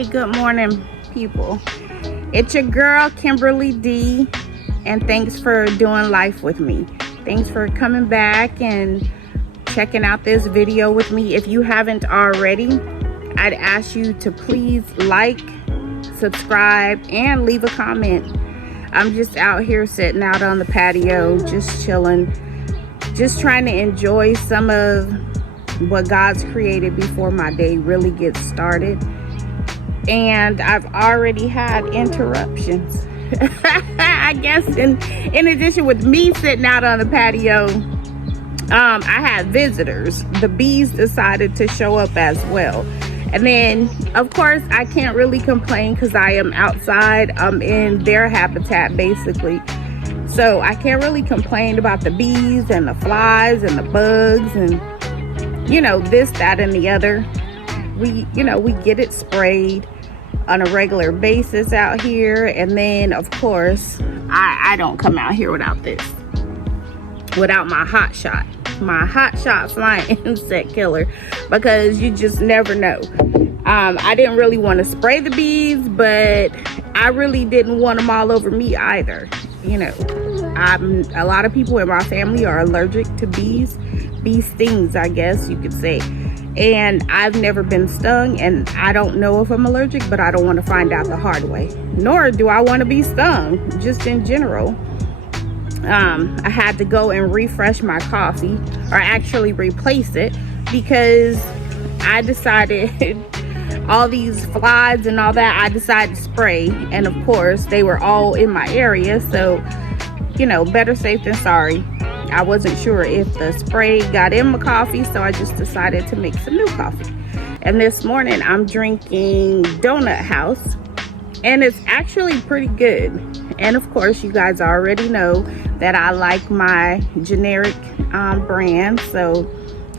Hey, good morning, people. It's your girl, Kimberly D, and thanks for doing life with me. Thanks for coming back and checking out this video with me. If you haven't already, I'd ask you to please like, subscribe, and leave a comment. I'm just out here sitting out on the patio, just chilling, just trying to enjoy some of what God's created before my day really gets started. And I've already had interruptions. I guess in addition with me sitting out on the patio, I had visitors. The bees decided to show up as well. And then, of course, I can't really complain because I am outside. I'm in their habitat, basically. So I can't really complain about the bees and the flies and the bugs and, you know, this, that, and the other. We get it sprayed on a regular basis out here. And then, of course, I don't come out here without this. Without my hot shot flying insect killer, because you just never know. I didn't really want to spray the bees, but I really didn't want them all over me either. You know, a lot of people in my family are allergic to bees. Bee stings, I guess you could say. And I've never been stung, and I don't know if I'm allergic, but I don't want to find out the hard way. Nor do I want to be stung, just in general. I had to go and refresh my coffee, or actually replace it, because I decided all these flies and all that, I decided to spray. And of course, they were all in my area. So, you know, better safe than sorry. I wasn't sure if the spray got in my coffee, so I just decided to make some new coffee. And this morning I'm drinking Donut House, and it's actually pretty good. And of course, you guys already know that I like my generic brand, so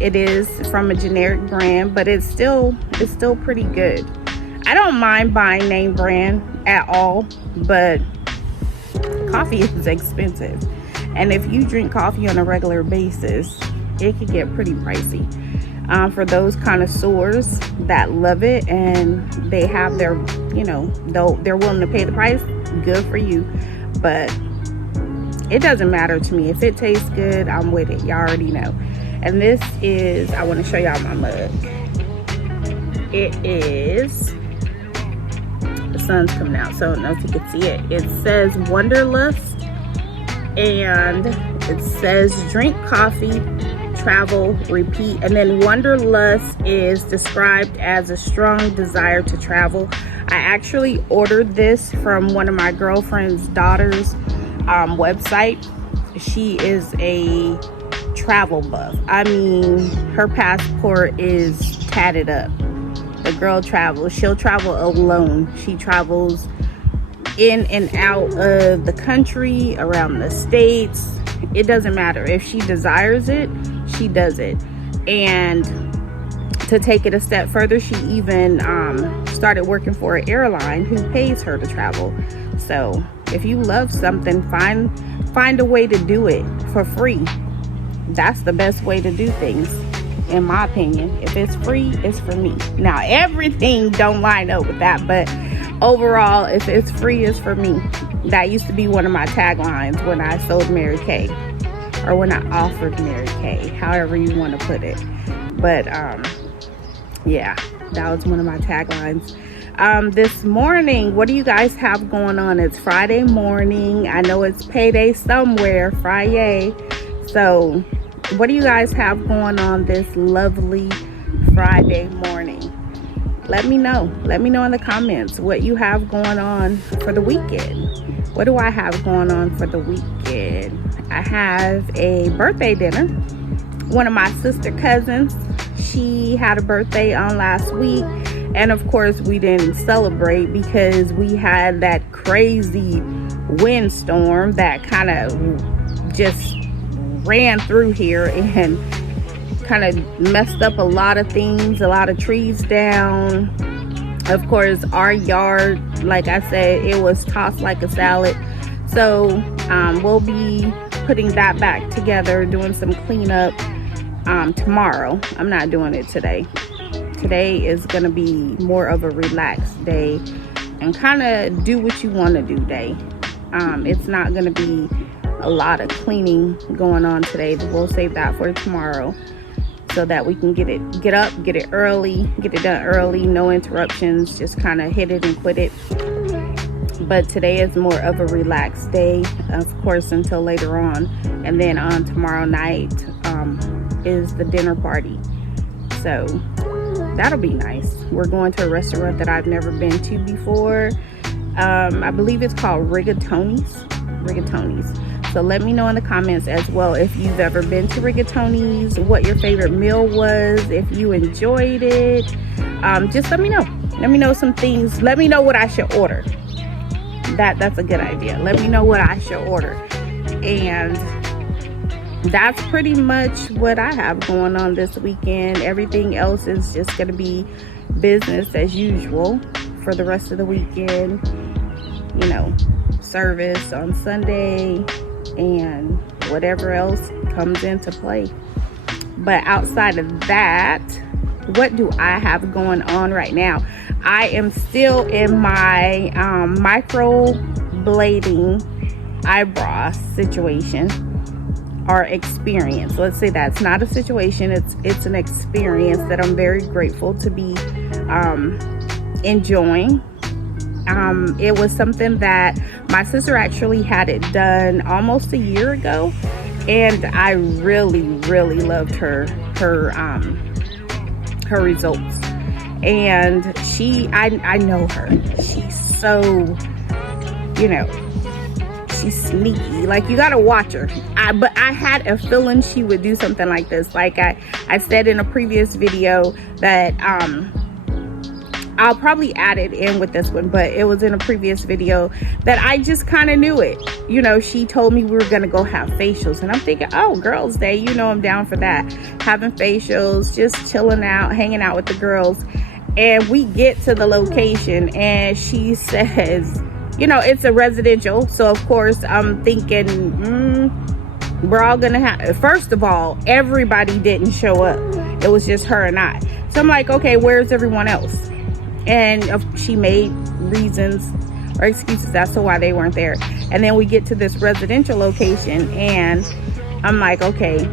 it is from a generic brand, but it's still pretty good. I don't mind buying name brand at all, but coffee is expensive. And if you drink coffee on a regular basis, it could get pretty pricey. For those connoisseurs that love it and they have their, you know, they're willing to pay the price, good for you. But it doesn't matter to me. If it tastes good, I'm with it. Y'all already know. And this is, I want to show y'all my mug. It is, the sun's coming out, so I don't know if you can see it. It says Wanderlust. And it says drink coffee, travel, repeat. And then Wanderlust is described as a strong desire to travel. I actually ordered this from one of my girlfriend's daughter's website. She is a travel buff. I mean, her passport is tatted up. The girl travels. She'll travel alone. She travels in and out of the country, around the states. It doesn't matter. If she desires it, she does it. And to take it a step further, she even started working for an airline who pays her to travel. So if you love something, find a way to do it for free. That's the best way to do things, in my opinion. If it's free, it's for me. Now, everything don't line up with that, but overall, if it's free, it's for me. That used to be one of my taglines when I sold Mary Kay, or when I offered Mary Kay, however you want to put it. But yeah, that was one of my taglines. This morning, what do you guys have going on? It's Friday morning. I know it's payday somewhere, Friday. So what do you guys have going on this lovely Friday morning? Let me know. Let me know in the comments what you have going on for the weekend. What do I have going on for the weekend? I have a birthday dinner. One of my sister cousins, she had a birthday on last week. And of course, we didn't celebrate because we had that crazy windstorm that kind of just ran through here and kind of messed up a lot of things, a lot of trees down. Of course, our yard, like I said, it was tossed like a salad. So we'll be putting that back together, doing some cleanup tomorrow. I'm not doing it today. Today is gonna be more of a relaxed day and kind of do what you want to do day. It's not gonna be a lot of cleaning going on today. We'll save that for tomorrow so that we can get up, get it early, get it done early, no interruptions, just kind of hit it and quit it. But today is more of a relaxed day, of course, until later on. And then on tomorrow night is the dinner party. So that'll be nice. We're going to a restaurant that I've never been to before. I believe it's called Rigatoni's. So let me know in the comments as well if you've ever been to Rigatoni's, what your favorite meal was, if you enjoyed it. Just let me know. Let me know some things. Let me know what I should order. That's a good idea. Let me know what I should order. And that's pretty much what I have going on this weekend. Everything else is just going to be business as usual for the rest of the weekend. You know, service on Sunday and whatever else comes into play. But outside of that, what do I have going on right now? I am still in my microblading eyebrow situation or experience. Let's say that's not a situation, it's an experience that I'm very grateful to be enjoying. It was something that my sister actually had it done almost a year ago, and I really loved her results. And I know her. She's so, you know, she's sneaky. Like, you gotta watch her. But I had a feeling she would do something like this. Like I said in a previous video that I'll probably add it in with this one, but it was in a previous video that I just kind of knew it. You know, she told me we were gonna go have facials, and I'm thinking, oh, girls day, you know, I'm down for that. Having facials, just chilling out, hanging out with the girls. And we get to the location and she says, you know, it's a residential, so of course I'm thinking, we're all gonna have, first of all, everybody didn't show up. It was just her and I. So I'm like, okay, where's everyone else? And she made reasons or excuses as to why they weren't there. And then we get to this residential location and I'm like, okay,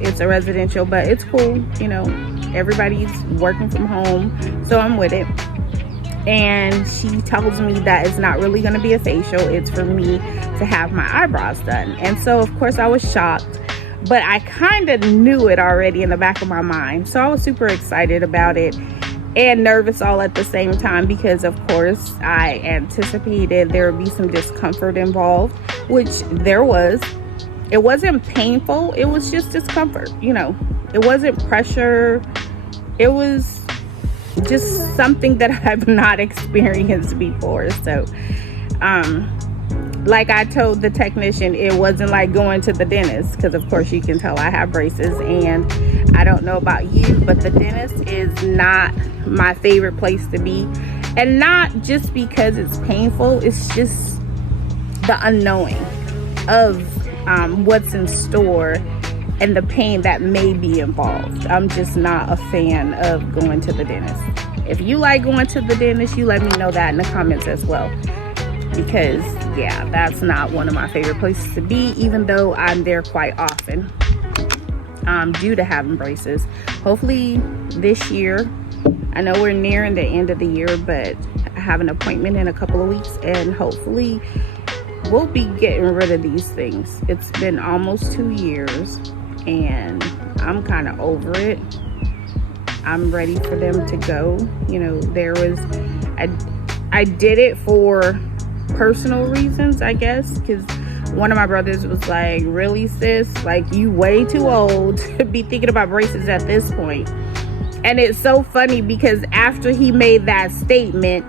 it's a residential, but it's cool, you know, everybody's working from home, so I'm with it. And she tells me that it's not really going to be a facial, it's for me to have my eyebrows done. And so of course I was shocked, but I kind of knew it already in the back of my mind, so I was super excited about it and nervous all at the same time, because of course I anticipated there would be some discomfort involved, which there was. It wasn't painful, it was just discomfort, you know. It wasn't pressure, it was just something that I've not experienced before. So like I told the technician, it wasn't like going to the dentist, because of course you can tell I have braces, and I don't know about you, but the dentist is not my favorite place to be. And not just because it's painful, it's just the unknowing of what's in store and the pain that may be involved. I'm just not a fan of going to the dentist. If you like going to the dentist, you let me know that in the comments as well, because yeah, that's not one of my favorite places to be, even though I'm there quite often due to having braces. Hopefully this year, I know we're nearing the end of the year, but I have an appointment in a couple of weeks, and hopefully we'll be getting rid of these things. It's been almost 2 years and I'm kind of over it. I'm ready for them to go. You know, I did it for personal reasons, I guess, because one of my brothers was like, really, sis, like, you way too old to be thinking about braces at this point. And it's so funny because after he made that statement,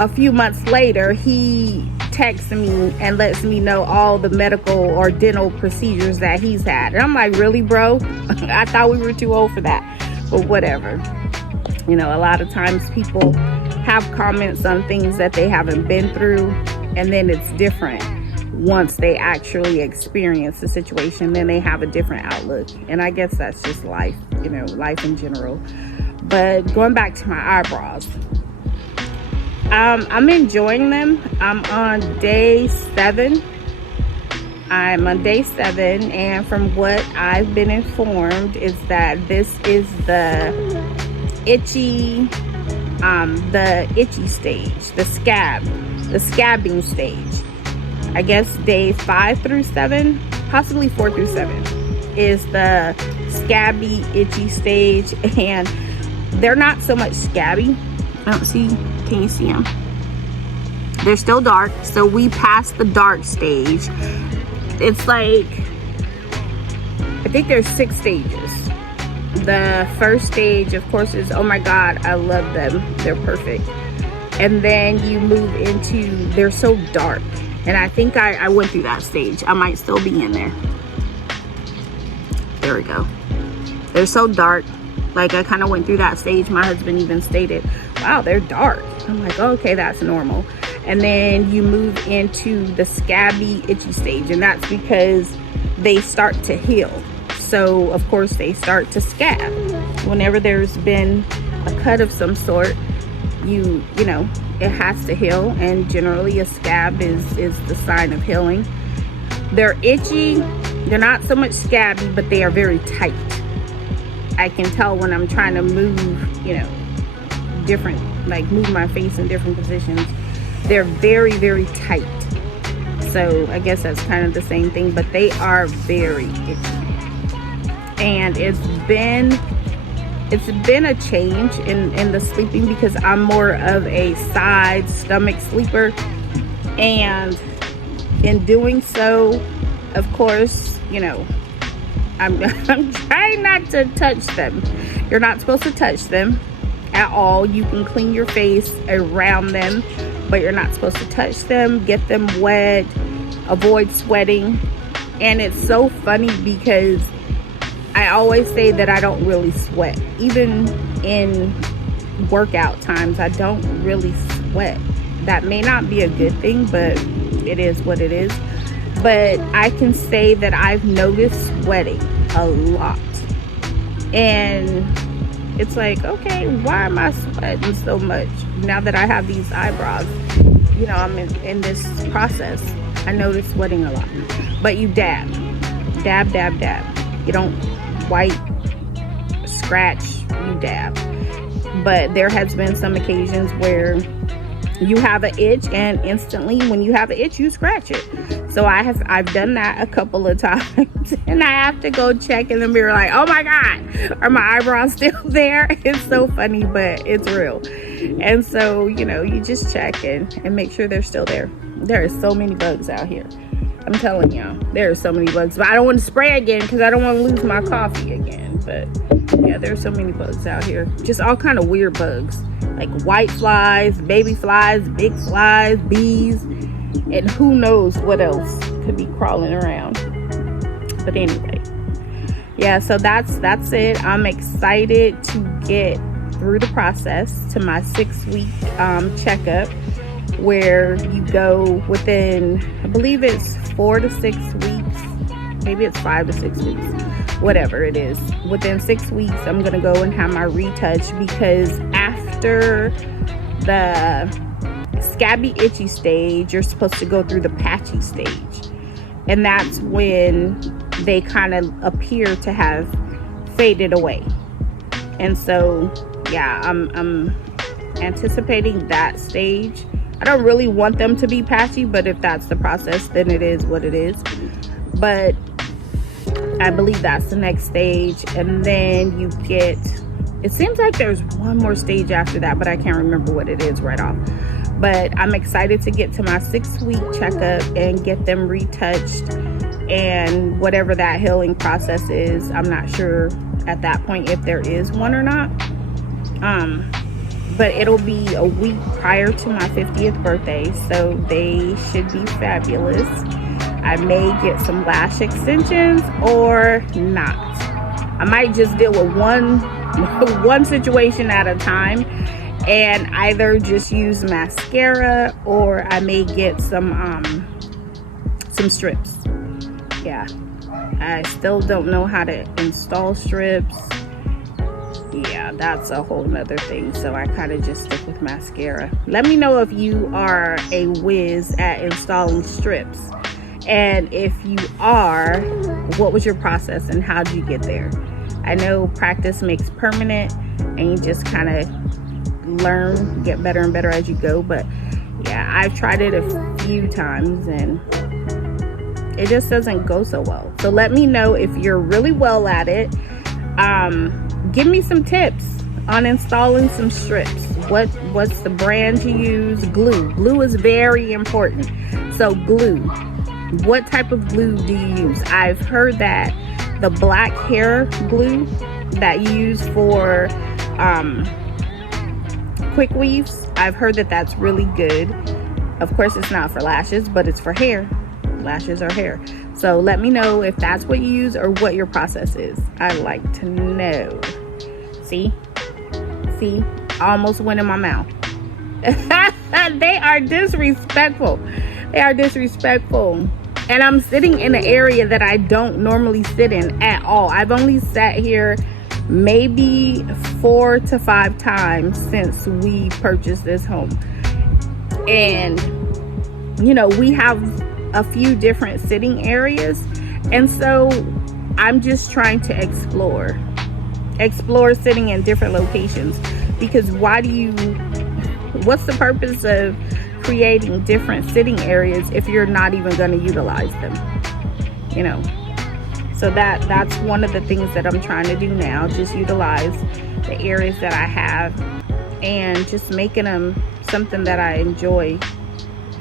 a few months later, he texts me and lets me know all the medical or dental procedures that he's had. And I'm like, really, bro? I thought we were too old for that. But whatever. You know, a lot of times people have comments on things that they haven't been through, and then it's different once they actually experience the situation. Then they have a different outlook, and I guess that's just life, you know, life in general. But going back to my eyebrows, I'm enjoying them. I'm on day 7. And from what I've been informed is that this is the itchy stage, the scabbing stage. I guess day 5 through 7, possibly 4 through 7 is the scabby itchy stage, and they're not so much scabby. I don't see, can you see them? They're still dark, so we passed the dark stage. It's like, I think there's 6 stages. The first stage, of course, is, oh my God, I love them. They're perfect. And then you move into, they're so dark. And I think I went through that stage. I might still be in there. There we go. They're so dark. Like, I kind of went through that stage. My husband even stated, wow, they're dark. I'm like, okay, that's normal. And then you move into the scabby itchy stage, and that's because they start to heal. So of course they start to scab. Whenever there's been a cut of some sort, you know, it has to heal, and generally a scab is the sign of healing. They're itchy. They're not so much scabby, but they are very tight. I can tell when I'm trying to move, you know, different, like move my face in different positions. They're very, very tight. So I guess that's kind of the same thing, but they are very itchy. And it's been a change in the sleeping, because I'm more of a side stomach sleeper. And in doing so, of course, you know, I'm trying not to touch them. You're not supposed to touch them at all. You can clean your face around them, but you're not supposed to touch them, get them wet, avoid sweating. And it's so funny because I always say that I don't really sweat. Even in workout times, I don't really sweat. That may not be a good thing, but it is what it is. But I can say that I've noticed sweating a lot. And it's like, okay, why am I sweating so much now that I have these eyebrows? You know, I'm in this process. I notice sweating a lot. But you dab. Dab, dab, dab. You don't wipe, scratch, you dab. But there has been some occasions where you have an itch, and instantly when you have an itch, you scratch it. So I've done that a couple of times, and I have to go check in the mirror like, oh my God, are my eyebrows still there? It's so funny, but it's real. And so, you know, you just check and make sure they're still there. There are so many bugs out here. I'm telling y'all, there are so many bugs. But I don't want to spray again because I don't want to lose my coffee again. But yeah, there's so many bugs out here. Just all kind of weird bugs. Like white flies, baby flies, big flies, bees, and who knows what else could be crawling around. But anyway, yeah, so that's it. I'm excited to get through the process to my 6-week checkup, where you go within, I believe it's 4 to 6 weeks, maybe it's 5 to 6 weeks, whatever it is. Within 6 weeks, I'm gonna go and have my retouch, because after the scabby itchy stage, you're supposed to go through the patchy stage, and that's when they kind of appear to have faded away. And so yeah, I'm anticipating that stage. I don't really want them to be patchy, but if that's the process, then it is what it is. But I believe that's the next stage. And then you get, it seems like there's one more stage after that, but I can't remember what it is right off. But I'm excited to get to my 6-week checkup and get them retouched, and whatever that healing process is, I'm not sure at that point if there is one or not. But it'll be a week prior to my 50th birthday, so they should be fabulous. I may get some lash extensions or not. I might just deal with one situation at a time, and either just use mascara, or I may get some strips. Yeah, I still don't know how to install strips. yeah, that's a whole nother thing. So I kind of just stick with mascara. Let me know if you are a whiz at installing strips, and if you are, what was your process and how did you get there? I know practice makes permanent, and you just kind of learn, get better and better as you go. But yeah, I've tried it a few times and it just doesn't go so well. So let me know if you're really well at it. Give me some tips on installing some strips. What's the brand you use? Glue is very important. So glue, what type of glue do you use? I've heard that the black hair glue that you use for quick weaves, I've heard that that's really good. Of course, it's not for lashes, but it's for hair. Lashes are hair. So let me know if that's what you use or what your process is. I'd like to know. See, I almost went in my mouth. They are disrespectful. And I'm sitting in an area that I don't normally sit in at all. I've only sat here maybe 4 to 5 times since we purchased this home. And you know, we have a few different sitting areas, and so I'm just trying to explore sitting in different locations, because what's the purpose of creating different sitting areas if you're not even going to utilize them, you know? So that's one of the things that I'm trying to do now, just utilize the areas that I have and just making them something that I enjoy,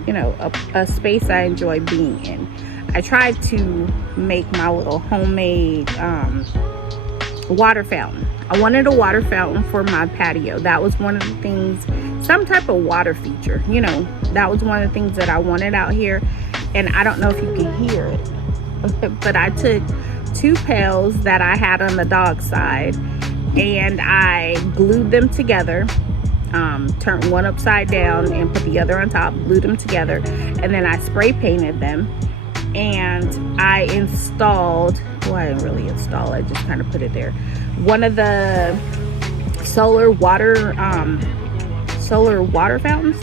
you know, a space I enjoy being in. I tried to make my little homemade water fountain. I wanted a water fountain for my patio. That was one of the things, some type of water feature, you know, that was one of the things that I wanted out here. And I don't know if you can hear it, but I took 2 pails that I had on the dog side and I glued them together. Turned one upside down and put the other on top, glued them together, and then I spray painted them, and I installed, well, I didn't really install, I just kind of put it there, one of the solar water fountains.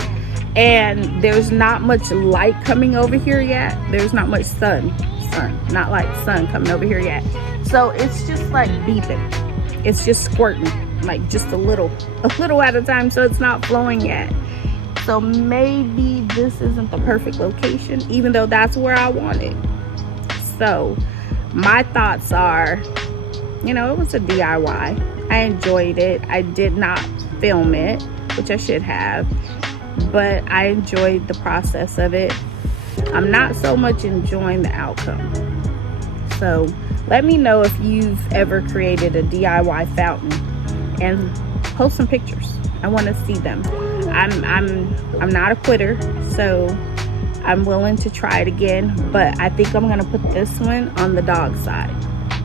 And there's not much light coming over here yet. There's not much sun coming over here yet, so it's just like beeping, it's just squirting, like just a little at a time, so it's not flowing yet. So maybe this isn't the perfect location, even though that's where I want it. So my thoughts are, you know, it was a DIY. I enjoyed it. I did not film it, which I should have, but I enjoyed the process of it. I'm not so much enjoying the outcome. So let me know if you've ever created a DIY fountain and post some pictures. I want to see them. I'm not a quitter, so I'm willing to try it again, but I think I'm gonna put this one on the dog side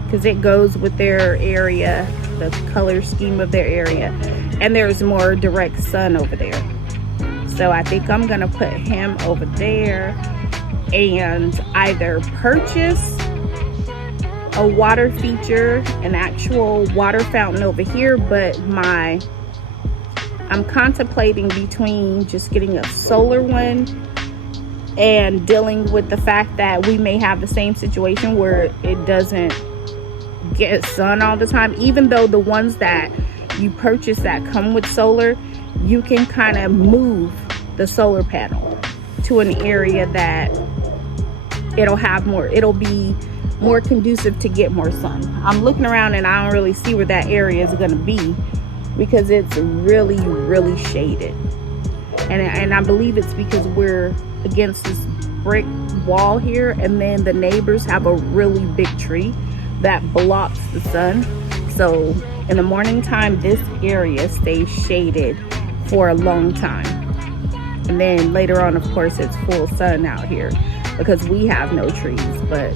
because it goes with their area, the color scheme of their area, and there's more direct sun over there. So I think I'm gonna put him over there and either purchase a water feature, an actual water fountain over here, but I'm contemplating between just getting a solar one and dealing with the fact that we may have the same situation where it doesn't get sun all the time. Even though the ones that you purchase that come with solar, you can kind of move the solar panel to an area that it'll be more conducive to get more sun. I'm looking around and I don't really see where that area is going to be because it's really, really shaded. And I believe it's because we're against this brick wall here, and then the neighbors have a really big tree that blocks the sun. So in the morning time, this area stays shaded for a long time. And then later on, of course, it's full sun out here because we have no trees. But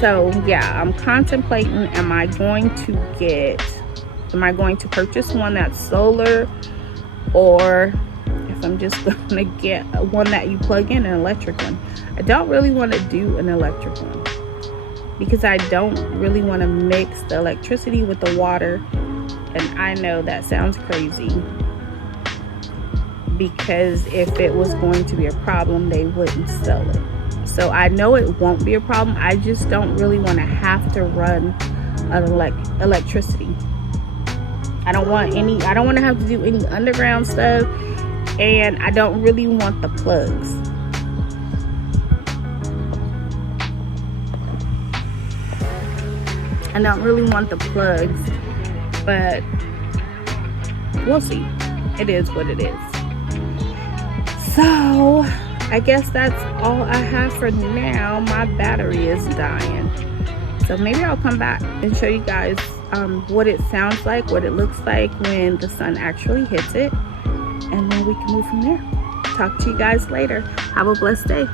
so yeah, I'm contemplating, am I going to purchase one that's solar, or if I'm just gonna get one that you plug in, an electric one. I don't really want to do an electric one because I don't really want to mix the electricity with the water And I know that sounds crazy, because if it was going to be a problem, they wouldn't sell it. So I know it won't be a problem. I just don't really want to have to run an electricity. I don't want to have to do any underground stuff, and I don't really want the plugs. I don't really want the plugs, but we'll see. It is what it is. So I guess that's all I have for now. My battery is dying, so maybe I'll come back and show you guys what it sounds like, what it looks like when the sun actually hits it, and then we can move from there. Talk to you guys later. Have a blessed day.